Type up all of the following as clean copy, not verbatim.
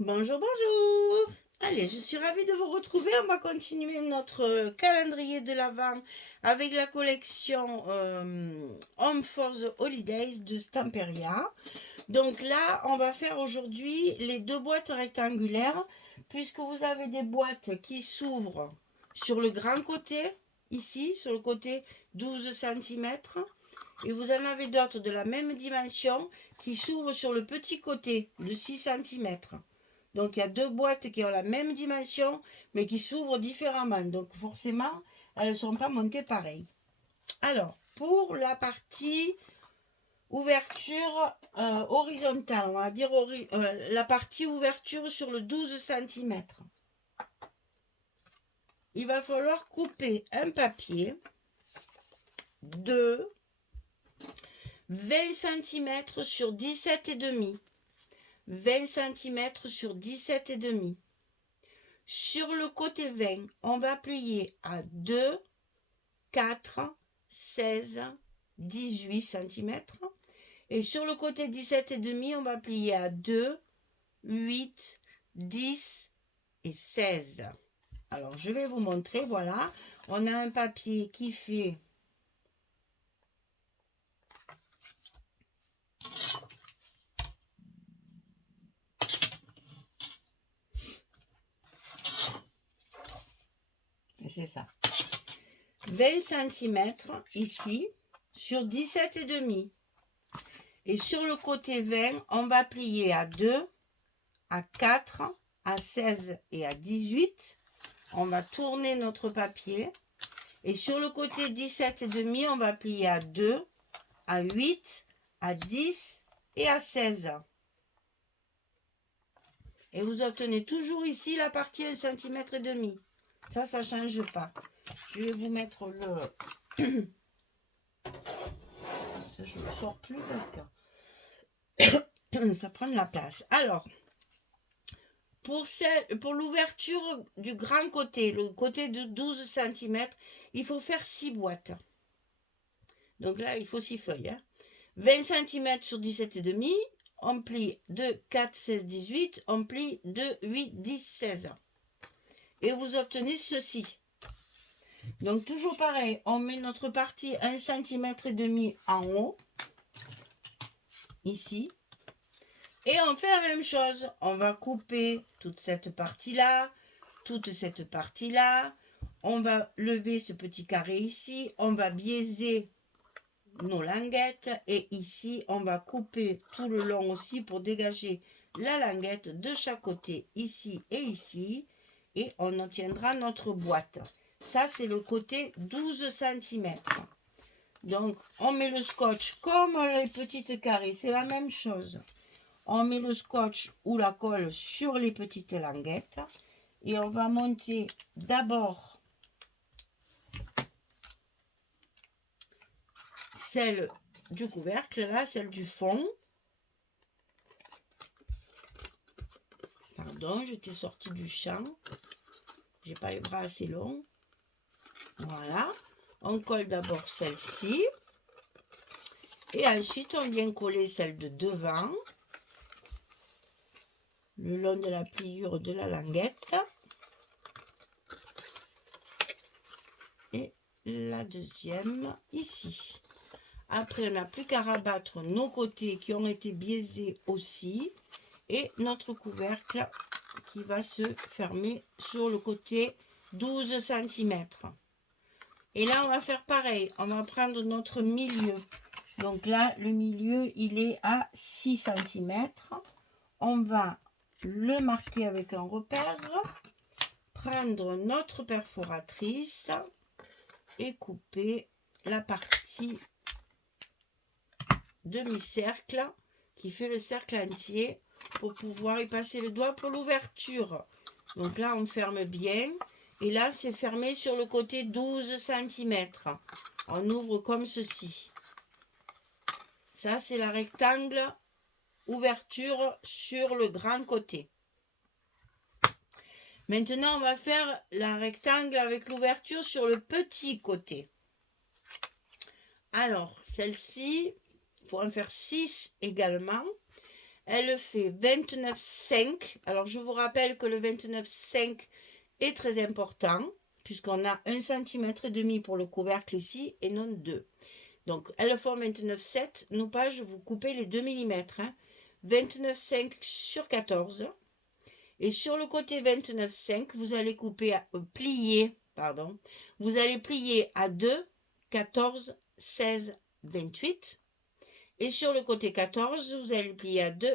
Bonjour, bonjour. Allez, je suis ravie de vous retrouver. On va continuer notre calendrier de l'Avent avec la collection Home for the Holidays de Stamperia. Donc là, on va faire aujourd'hui les deux boîtes rectangulaires puisque vous avez des boîtes qui s'ouvrent sur le grand côté, ici, sur le côté 12 cm. Et vous en avez d'autres de la même dimension qui s'ouvrent sur le petit côté de 6 cm. Donc il y a deux boîtes qui ont la même dimension, mais qui s'ouvrent différemment. Donc forcément, elles ne sont pas montées pareil. Alors, pour la partie ouverture horizontale, on va dire la partie ouverture sur le 12 cm, il va falloir couper un papier de 20 cm sur 17,5. 20 cm sur 17,5. Sur le côté 20, on va plier à 2, 4, 16, 18 cm. Et sur le côté 17,5, on va plier à 2, 8, 10 et 16. Alors, je vais vous montrer, voilà. On a un papier qui fait c'est ça. 20 cm ici sur 17,5. Et sur le côté 20, on va plier à 2, à 4, à 16 et à 18. On va tourner notre papier. Et sur le côté 17,5, on va plier à 2, à 8, à 10 et à 16. Et vous obtenez toujours ici la partie 1,5 cm. Ça ne change pas. Je vais vous mettre le... Ça, je ne le sors plus parce que ça prend de la place. Alors, pour l'ouverture du grand côté, le côté de 12 cm, il faut faire 6 boîtes. Donc là, il faut 6 feuilles. 20 cm sur 17,5, on plie 2, 4, 16, 18, on plie 2, 8, 10, 16. Et vous obtenez ceci. Donc toujours pareil, on met notre partie 1,5 cm en haut, ici. Et on fait la même chose. On va couper toute cette partie-là, toute cette partie-là. On va lever ce petit carré ici. On va biaiser nos languettes. Et ici, on va couper tout le long aussi pour dégager la languette de chaque côté, ici et ici. Et on obtiendra notre boîte. Ça, c'est le côté 12 cm. Donc, on met le scotch comme les petites carrés. C'est la même chose. On met le scotch ou la colle sur les petites languettes et on va monter d'abord celle du couvercle, là, celle du fond. Pardon, j'étais sortie du champ. J'ai pas les bras assez longs. Voilà. On colle d'abord celle-ci. Et ensuite, on vient coller celle de devant. Le long de la pliure de la languette. Et la deuxième ici. Après, on n'a plus qu'à rabattre nos côtés qui ont été biaisés aussi. Et notre couvercle qui va se fermer sur le côté 12 cm. Et là, on va faire pareil. On va prendre notre milieu. Donc là, le milieu, il est à 6 cm. On va le marquer avec un repère. Prendre notre perforatrice et couper la partie demi-cercle qui fait le cercle entier pour pouvoir y passer le doigt pour l'ouverture. Donc là, on ferme bien. Et là, c'est fermé sur le côté 12 cm. On ouvre comme ceci. Ça, c'est la rectangle ouverture sur le grand côté. Maintenant, on va faire la rectangle avec l'ouverture sur le petit côté. Alors, celle-ci, il faut en faire 6 également. Elle fait 29,5. Alors, je vous rappelle que le 29,5 est très important, puisqu'on a 1,5 cm pour le couvercle ici, et non 2. Donc, elle forme 29,7. Nos pages, vous coupez les 2 mm. Hein. 29,5 sur 14. Et sur le côté 29,5, vous allez couper, plier, pardon. Vous allez plier à 2, 14, 16, 28. Et sur le côté 14, vous allez plier à 2,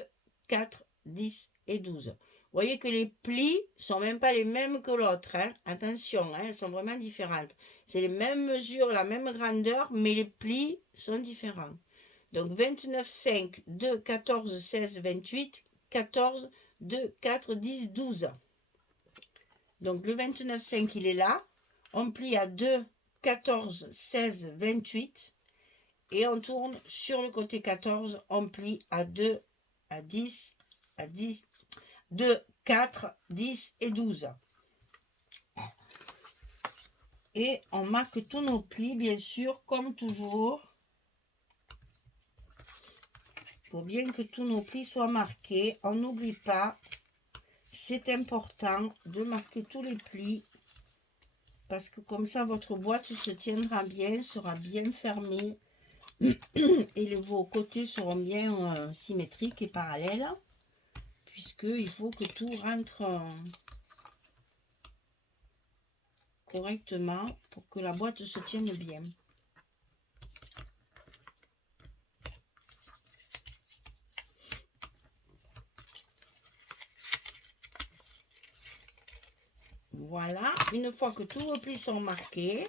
4, 10 et 12. Vous voyez que les plis sont même pas les mêmes que l'autre. Hein. Attention, hein, elles sont vraiment différentes. C'est les mêmes mesures, la même grandeur, mais les plis sont différents. Donc 29,5, 2, 14, 16, 28, 14, 2, 4, 10, 12. Donc le 29,5, il est là. On plie à 2, 14, 16, 28. Et on tourne sur le côté 14, on plie à 2, à 10, à 10, 2, 4, 10 et 12. Et on marque tous nos plis, bien sûr, comme toujours. Il faut bien que tous nos plis soient marqués. On n'oublie pas, c'est important de marquer tous les plis. Parce que comme ça, votre boîte se tiendra bien, sera bien fermée. Et vos côtés seront bien symétriques et parallèles, puisqu'il faut que tout rentre correctement pour que la boîte se tienne bien. Voilà, une fois que tous vos plis sont marqués,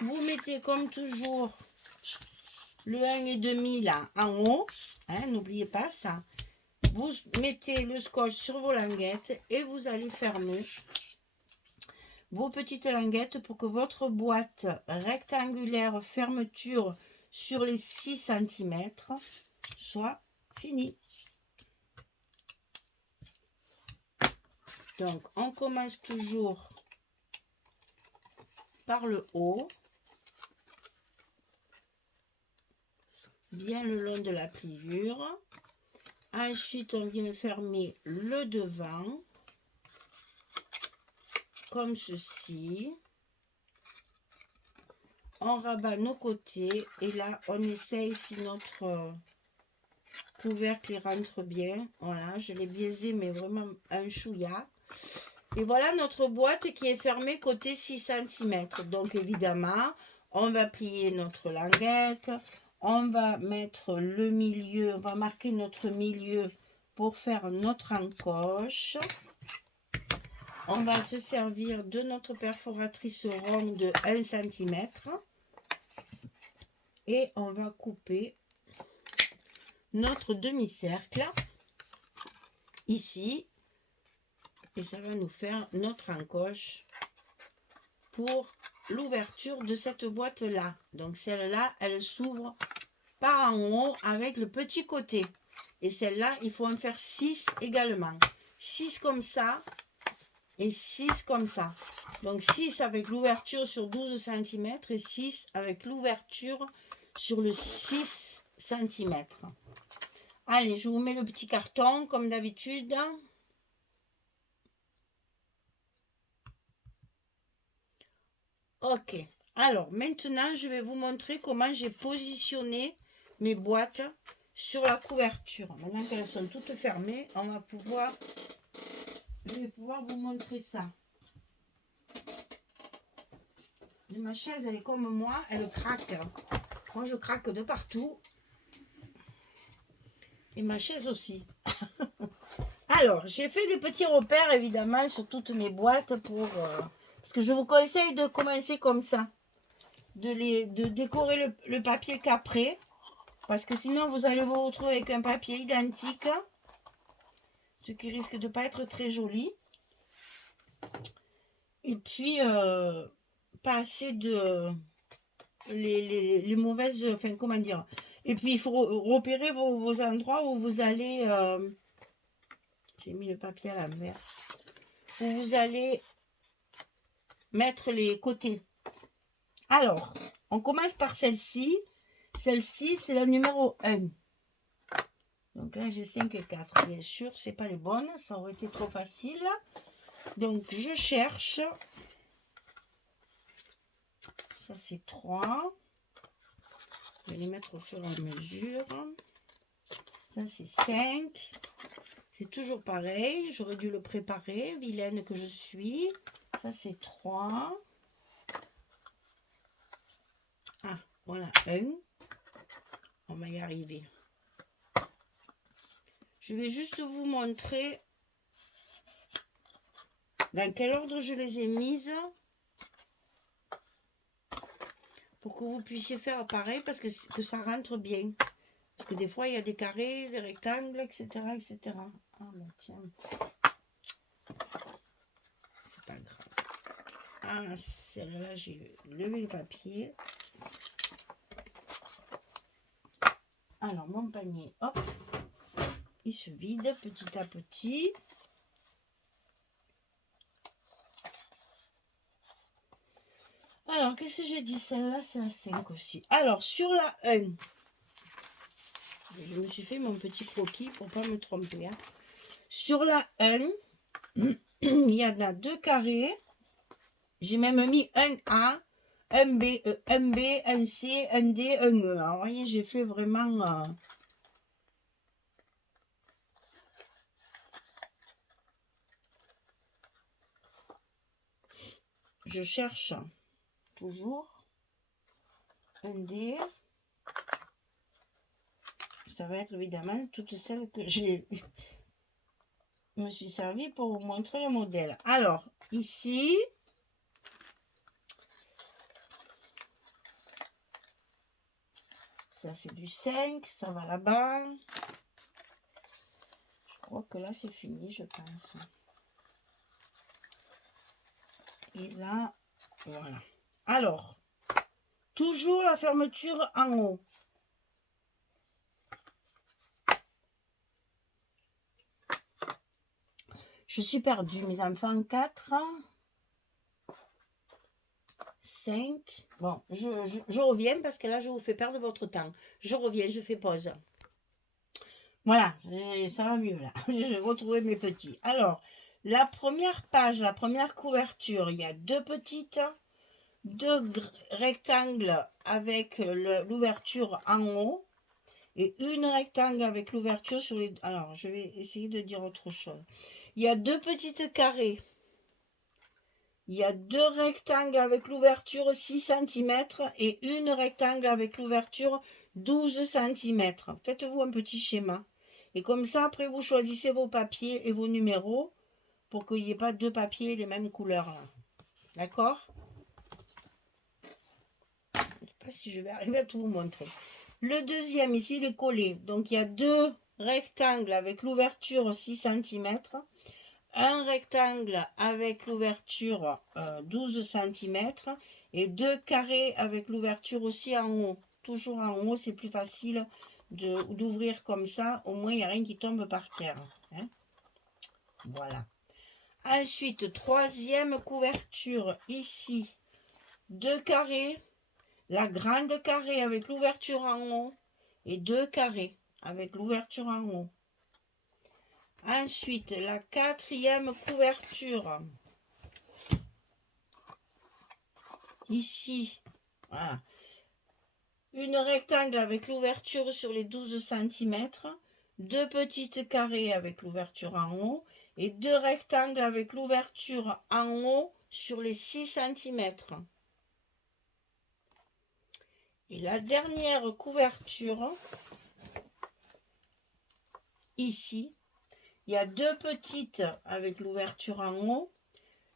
vous mettez comme toujours le 1,5 là en haut, hein, n'oubliez pas ça. Vous mettez le scotch sur vos languettes et vous allez fermer vos petites languettes pour que votre boîte rectangulaire fermeture sur les 6 cm soit finie. Donc, on commence toujours par le haut, bien le long de la pliure. Ensuite, on vient fermer le devant, comme ceci. On rabat nos côtés et là, on essaye si notre couvercle rentre bien. Voilà, je l'ai biaisé, mais vraiment un chouïa. Et voilà notre boîte qui est fermée côté 6 cm. Donc, évidemment, on va plier notre languette. On va mettre le milieu, on va marquer notre milieu pour faire notre encoche. On va se servir de notre perforatrice ronde de 1 cm. Et on va couper notre demi-cercle ici. Et ça va nous faire notre encoche pour l'ouverture de cette boîte-là. Donc celle-là, elle s'ouvre par en haut avec le petit côté. Et celle-là, il faut en faire 6 également. 6 comme ça et 6 comme ça. Donc 6 avec l'ouverture sur 12 cm et 6 avec l'ouverture sur le 6 cm. Allez, je vous mets le petit carton comme d'habitude. Ok, alors maintenant je vais vous montrer comment j'ai positionné mes boîtes sur la couverture. Maintenant qu'elles sont toutes fermées, je vais pouvoir vous montrer ça. Et ma chaise, elle est comme moi, elle craque. Moi je craque de partout. Et ma chaise aussi. Alors, j'ai fait des petits repères évidemment sur toutes mes boîtes pour... parce que je vous conseille de commencer comme ça. De décorer le papier capré. Parce que sinon, vous allez vous retrouver avec un papier identique. Ce qui risque de ne pas être très joli. Et puis, pas assez de... les mauvaises... Enfin, comment dire. Et puis, il faut repérer vos endroits où vous allez... j'ai mis le papier à l'envers. Où vous allez mettre les côtés. Alors, on commence par celle-ci. Celle-ci, c'est la numéro 1. Donc là, j'ai 5 et 4. Bien sûr, c'est pas les bonnes. Ça aurait été trop facile. Donc, je cherche. Ça, c'est 3. Je vais les mettre au fur et à mesure. Ça, c'est 5. C'est toujours pareil. J'aurais dû le préparer. Vilaine que je suis. Ça, c'est 3. Ah, voilà, 1. On va y arriver. Je vais juste vous montrer dans quel ordre je les ai mises pour que vous puissiez faire pareil parce que ça rentre bien. Parce que des fois, il y a des carrés, des rectangles, etc. etc. Ah, bah tiens. C'est pas grave. Ah, celle-là, j'ai levé le papier. Alors, mon panier, hop, il se vide petit à petit. Alors, qu'est-ce que j'ai dit? Celle-là, c'est la 5 aussi. Alors, sur la 1, je me suis fait mon petit croquis pour ne pas me tromper. Hein. Sur la 1, il y en a 2 carrés. J'ai même mis un A, un B, un C, un D, un E. Alors, voyez, j'ai fait vraiment... Je cherche toujours un D. Ça va être évidemment toutes celles que j'ai me suis servi pour vous montrer le modèle. Alors, ici... Ça, c'est du 5, ça va là-bas. Je crois que là, c'est fini, je pense. Et là, voilà. Alors, toujours la fermeture en haut. Je suis perdue, mes enfants. 4, 5. Bon, je reviens parce que là, je vous fais perdre votre temps. Je reviens, je fais pause. Voilà, ça va mieux là. J'ai retrouvé mes petits. Alors, la première page, la première couverture, il y a deux rectangles avec l'ouverture en haut et une rectangle avec l'ouverture sur les... Alors, je vais essayer de dire autre chose. Il y a deux petites carrés. Il y a deux rectangles avec l'ouverture 6 cm et une rectangle avec l'ouverture 12 cm. Faites-vous un petit schéma. Et comme ça, après, vous choisissez vos papiers et vos numéros pour qu'il n'y ait pas deux papiers les mêmes couleurs. Là. D'accord? Je ne sais pas si je vais arriver à tout vous montrer. Le deuxième, ici, il est collé. Donc, il y a deux rectangles avec l'ouverture 6 cm. Un rectangle avec l'ouverture 12 cm et deux carrés avec l'ouverture aussi en haut. Toujours en haut, c'est plus facile d'ouvrir comme ça. Au moins, il n'y a rien qui tombe par terre. Hein. Voilà. Ensuite, troisième couverture, ici, deux carrés. La grande carré avec l'ouverture en haut et deux carrés avec l'ouverture en haut. Ensuite, la quatrième couverture. Ici, voilà. Une rectangle avec l'ouverture sur les 12 cm. Deux petites carrés avec l'ouverture en haut. Et deux rectangles avec l'ouverture en haut sur les 6 cm. Et la dernière couverture, ici, il y a deux petites avec l'ouverture en haut,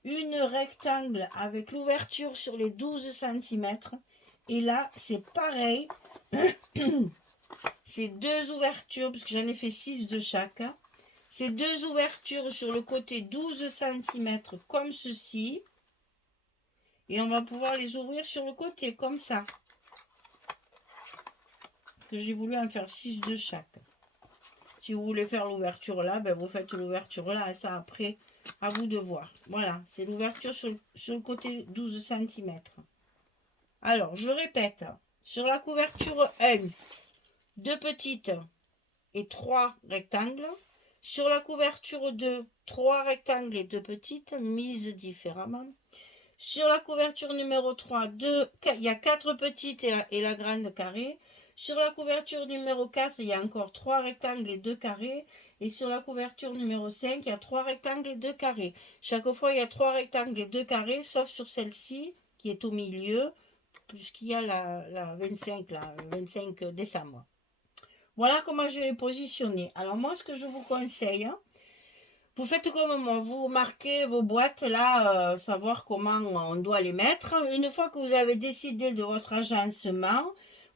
une rectangle avec l'ouverture sur les 12 cm. Et là, c'est pareil. C'est deux ouvertures, parce que j'en ai fait 6 de chaque. C'est deux ouvertures sur le côté 12 cm comme ceci. Et on va pouvoir les ouvrir sur le côté, comme ça. Que j'ai voulu en faire 6 de chaque. Si vous voulez faire l'ouverture là, ben vous faites l'ouverture là. Ça après, à vous de voir. Voilà, c'est l'ouverture sur le côté 12 cm. Alors, je répète. Sur la couverture 1, deux petites et 3 rectangles. Sur la couverture 2, 3 rectangles et 2 petites, mises différemment. Sur la couverture numéro 3, il y a 4 petites et la grande carrée. Sur la couverture numéro 4, il y a encore 3 rectangles et 2 carrés. Et sur la couverture numéro 5, il y a 3 rectangles et 2 carrés. Chaque fois, il y a 3 rectangles et 2 carrés, sauf sur celle-ci, qui est au milieu, puisqu'il y a la 25, le 25 décembre. Voilà comment je vais positionner. Alors moi, ce que je vous conseille, hein, vous faites comme moi, vous marquez vos boîtes là, savoir comment on doit les mettre. Une fois que vous avez décidé de votre agencement,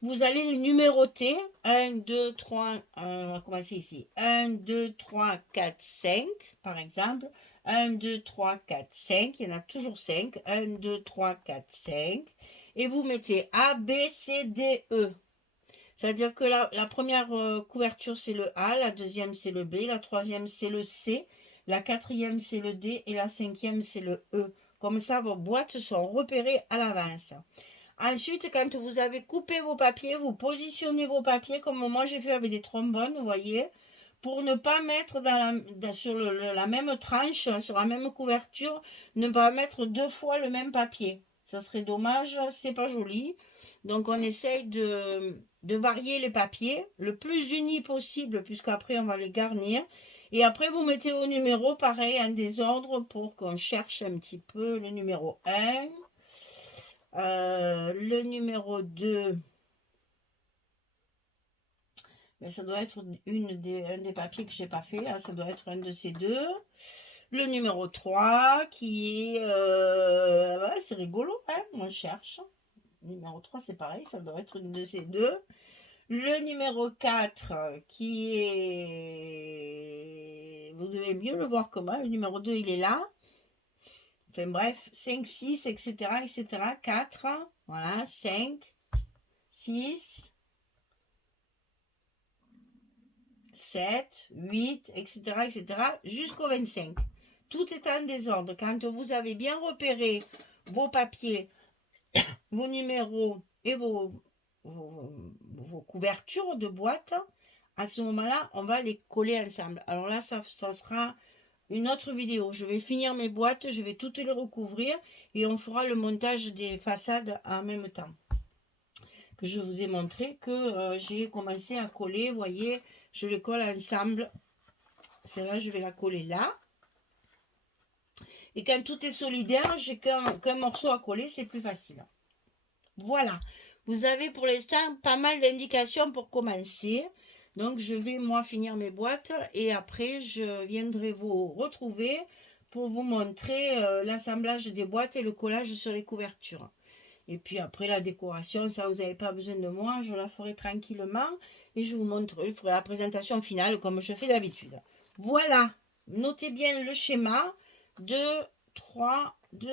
vous allez les numéroter. 1, 2, 3, on va commencer ici. 1, 2, 3, 4, 5 par exemple. 1, 2, 3, 4, 5. Il y en a toujours 5. 1, 2, 3, 4, 5. Et vous mettez A, B, C, D, E. C'est-à-dire que la première couverture, c'est le A, la deuxième, c'est le B, la troisième, c'est le C, la quatrième, c'est le D et la cinquième, c'est le E. Comme ça, vos boîtes sont repérées à l'avance. Ensuite, quand vous avez coupé vos papiers, vous positionnez vos papiers comme moi j'ai fait avec des trombones, vous voyez, pour ne pas mettre sur la même tranche, sur la même couverture, ne pas mettre 2 fois le même papier. Ça serait dommage, c'est pas joli. Donc on essaye de varier les papiers le plus unis possible, puisqu'après on va les garnir. Et après vous mettez au numéro, pareil, en désordre pour qu'on cherche un petit peu le numéro 1. Le numéro 2, mais ça doit être un des papiers que je n'ai pas fait, là, ça doit être un de ces deux. Le numéro 3 qui est... c'est rigolo, hein, moi je cherche. Le numéro 3 c'est pareil, ça doit être une de ces deux. Le numéro 4 qui est... Vous devez mieux le voir que moi, le numéro 2 il est là. Enfin bref, 5, 6, etc., etc. 4, voilà, 5, 6, 7, 8, etc., etc., jusqu'au 25. Tout est en désordre. Quand vous avez bien repéré vos papiers, vos numéros et vos couvertures de boîte, à ce moment-là, on va les coller ensemble. Alors là, ça sera une autre vidéo. Je vais finir mes boîtes, je vais toutes les recouvrir et on fera le montage des façades en même temps. Que je vous ai montré que j'ai commencé à coller, vous voyez, je les colle ensemble. Celle-là, je vais la coller là. Et quand tout est solidaire, j'ai qu'un morceau à coller, c'est plus facile. Voilà. Vous avez pour l'instant pas mal d'indications pour commencer. Donc, je vais, moi, finir mes boîtes et après, je viendrai vous retrouver pour vous montrer l'assemblage des boîtes et le collage sur les couvertures. Et puis après, la décoration, ça, vous n'avez pas besoin de moi. Je la ferai tranquillement et je vous montrerai, je ferai la présentation finale comme je fais d'habitude. Voilà. Notez bien le schéma. 2, 3, 2,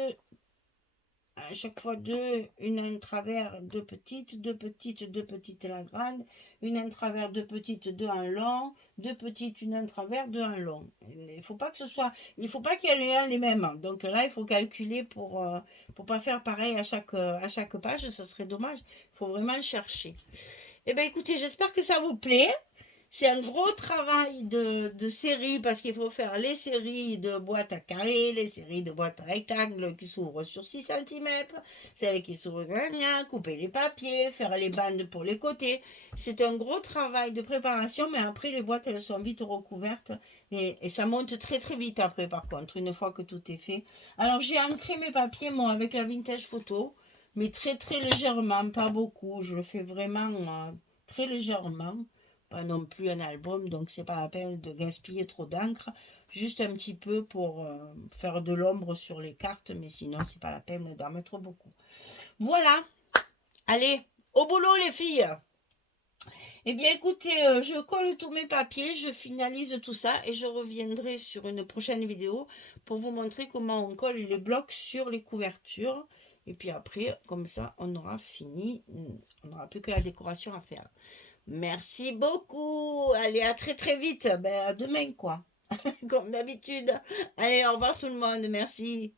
à chaque fois 2, une en travers, 2 petites, 2 petites, 2 petites la grande, une en travers, 2 petites, 2 en long, 2 petites, une en travers, 2 en long. Il faut pas que ce soit, il faut pas qu'il y ait les mêmes. Donc là, il faut calculer pour pas faire pareil à chaque page, ça serait dommage. Il faut vraiment chercher. Eh bien, écoutez, j'espère que ça vous plaît. C'est un gros travail de série parce qu'il faut faire les séries de boîtes à carrés, les séries de boîtes à rectangles qui s'ouvrent sur 6 cm, celles qui s'ouvrent, couper les papiers, faire les bandes pour les côtés. C'est un gros travail de préparation, mais après les boîtes elles sont vite recouvertes et ça monte très très vite après par contre, une fois que tout est fait. Alors j'ai ancré mes papiers moi avec la vintage photo, mais très très légèrement, pas beaucoup. Je le fais vraiment très légèrement. Pas non plus un album, donc c'est pas la peine de gaspiller trop d'encre. Juste un petit peu pour faire de l'ombre sur les cartes, mais sinon c'est pas la peine d'en mettre beaucoup. Voilà. Allez, au boulot les filles. Eh bien écoutez, je colle tous mes papiers, je finalise tout ça et je reviendrai sur une prochaine vidéo pour vous montrer comment on colle les blocs sur les couvertures. Et puis après, comme ça, on aura fini. On n'aura plus que la décoration à faire. Merci beaucoup. Allez, à très très vite. Ben, à demain, quoi. Comme d'habitude. Allez, au revoir tout le monde. Merci.